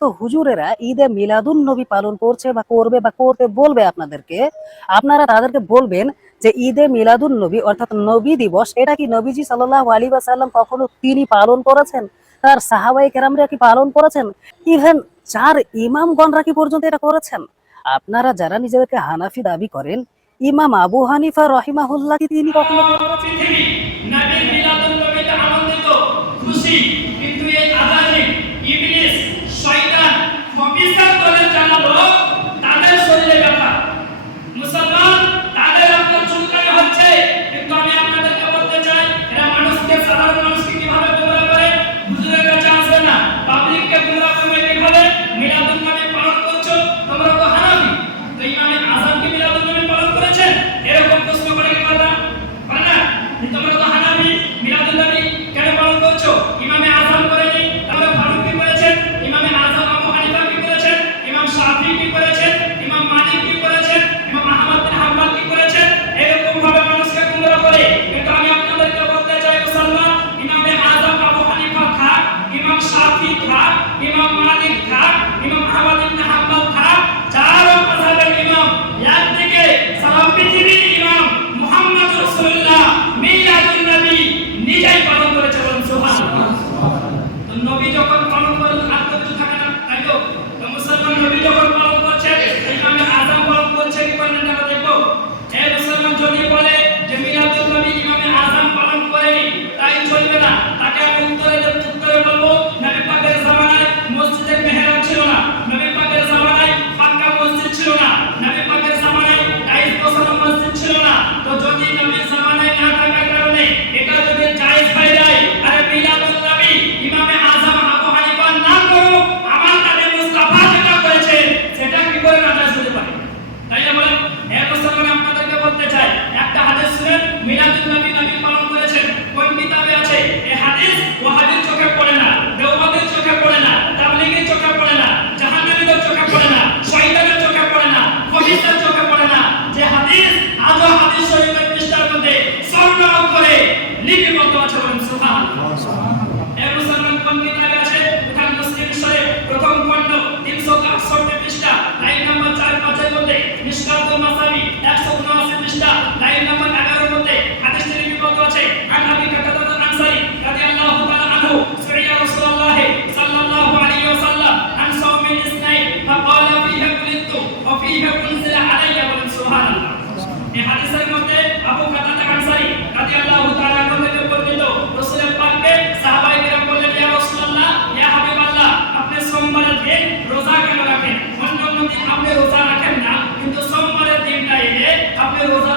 তো হুজুরেরা ঈদে মিলাদুন নবী পালন করছে বা করবে বা করতে বলবে আপনাদেরকে, আপনারা তাদেরকে বলবেন যে ঈদে মিলাদুন নবী অর্থাৎ নবী দিবস এটা কি নবীজি সাল্লাল্লাহু আলাইহি ওয়াসাল্লাম কখনো তিনি পালন করেছেন? তার সাহাবায়ে কেরামরা কি পালন করেছেন? ইভেন চার ইমামগণরা কি পর্যন্ত এটা করেছেন? আপনারা যারা নিজেদেরকে হানাফি দাবি করেন, ইমাম আবু হানিফা রহিমাহুল্লাহ কি তিনি কখনো করেছেন? পৃথিবী নবীর মিলাদুন নবীতে আনন্দিত খুশি, কিন্তু এই আজানে ইবলিস শয়তান ফকিসাত দলের যারা লোক তাদের শরীরে ব্যথা, মুসলমান তাদের আপনার চুলকানি হচ্ছে, কিন্তু আমি আপনাদেরকে বলতে চাই এরা মানুষকে সাধারণ মানুষকে কিভাবে গোমরাহ করে, হুজুরের কাছে আসবে না, পাবলিককে গোমরাহ করবে কিভাবে? মিলাদুন নবী পালন করছো তোমরা তো হারামি, তো ইমামে আযম কি মিলাদুন নবী পালন করেছেন? এরকম প্রশ্ন করে কি পারবা? পারে না। তোমরা তো হানাফি, মিলাদুন নবী কেন পালন করছো? ইমামে আযম করেনি, তাহলে ফারুক কি করেছেন? ইমামে আযম আবু হানিফা কি করেছেন? ইমাম শাফি কি করেছেন? ইমাম মালিক কি করেছেন? ইমাম আহমদ বিন হাম্বল কি করেছেন? এরকম ভাবে মানুষকে গুমরাহ করে। কিন্তু আমি আপনাদেরকে বলতে চাই মুসলমান, ইমামে আযম আবু হানিফা থাক, ইমাম শাফি থাক, ইমাম মালিক থাক, ইমাম আহমদ বিন হাম্বল থাক, চার মাযহাবের ইমাম একদিকে সারা পৃথিবীর ইমাম মুহাম্মদ রাসূলুল্লাহ মিলাদুন নবী নিজেই পালন করেছে, বলেন সুবহানাল্লাহ। তো নবী যখন পালন করেন আর তো কিছু থাকে না, তাই তো? তো মুসলমান নবী যখন পালন করছে, ইমামে আযম পালন করছে কি করে না আমরা দেখো। এই মুসলমান যদি বলে যে মিলাদুন নবী ইমামে আযম পালন করেনি, তাই চলবে না, তাকে আমি উত্তরে বলবো নবী পাকের জামানায় মসজিদে মেহরাব ছিল না, নবী পাকের জামানায় পাক্কা মসজিদ ছিল না, নবী পাকের জামানায় টাইলস বসানো মসজিদ ছিল না। তো যদি নবীর জামানায় না থাকার কারণে এটা যদি জায়েজ হয়ে যায়, আরে মিলাদুন নবী ইমামে আযম আবু হানিফা না করুক, আমার নবী মুস্তাফা যেটা করেছে সেটা কি করে না জায়েজ হতে পারে? তাই না বলেন? এই মুসলমান আপনাদেরকে বলতে চাই, একটা হাদিস শুনেন, মিলাদুন নবী নবী পালন করেছেন, কোন কিতাবে আছে? এই হাদিস ওয়াহাবির চোখে পড়ে না, দেওবন্দির চোখে পড়ে না, তাবলীগের চোখে পড়ে না, জাহান্নামীদের চোখে পড়ে না, শয়তানের চোখে পড়ে না, ফকিরদের চোখে পড়ে না। যে হাদিস আজও হাদিস শরীফের পৃষ্ঠার মধ্যে স্বর্ণ অক্ষরে লিপিবদ্ধ আছে, বলেন সুবহানাল্লাহ। এই মুসলমান কোন কিতাবে আছে? বুখারী মুসলিম শরীফ প্রথম খণ্ড 368 পৃষ্ঠা, লাইন নাম্বার 4-5 এর মধ্যে, মিশকাতুল মাসাবি 179 পৃষ্ঠা, লাইন নাম্বার 11 এর মধ্যে হাদিসটি লিপিবদ্ধ আছে। আন আবি কাতাদা আল-আনসারী রাদিয়াল্লাহু তাআলা আনহু সুইলা রাসূলুল্লাহ সাল্লাল্লাহু আলাইহি ওয়াসাল্লাম আন সাওমিল ইসনাইন ফাকালা ফীহা কুলিতু ওয়া ফীহা উনজিলা আলাইয়া, বলেন সুবহানাল্লাহ। এই হাদিসের মধ্যে আবু কাতাদা আল-আনসারী রাদিয়াল্লাহু তাআলা আনহু থেকে বর্ণিত, রাসূলের পাককে সাহাবায়ে কেরাম বললেন, ইয়া রাসূলুল্লাহ, ইয়া হাবিবাল্লাহ, আপনি সোমবারের দিন রোজা কেন রাখেন? অন্য দিন আপনি রোজা রাখেন না, কিন্তু সোমবারের দিনটা এলে আপনি রোজা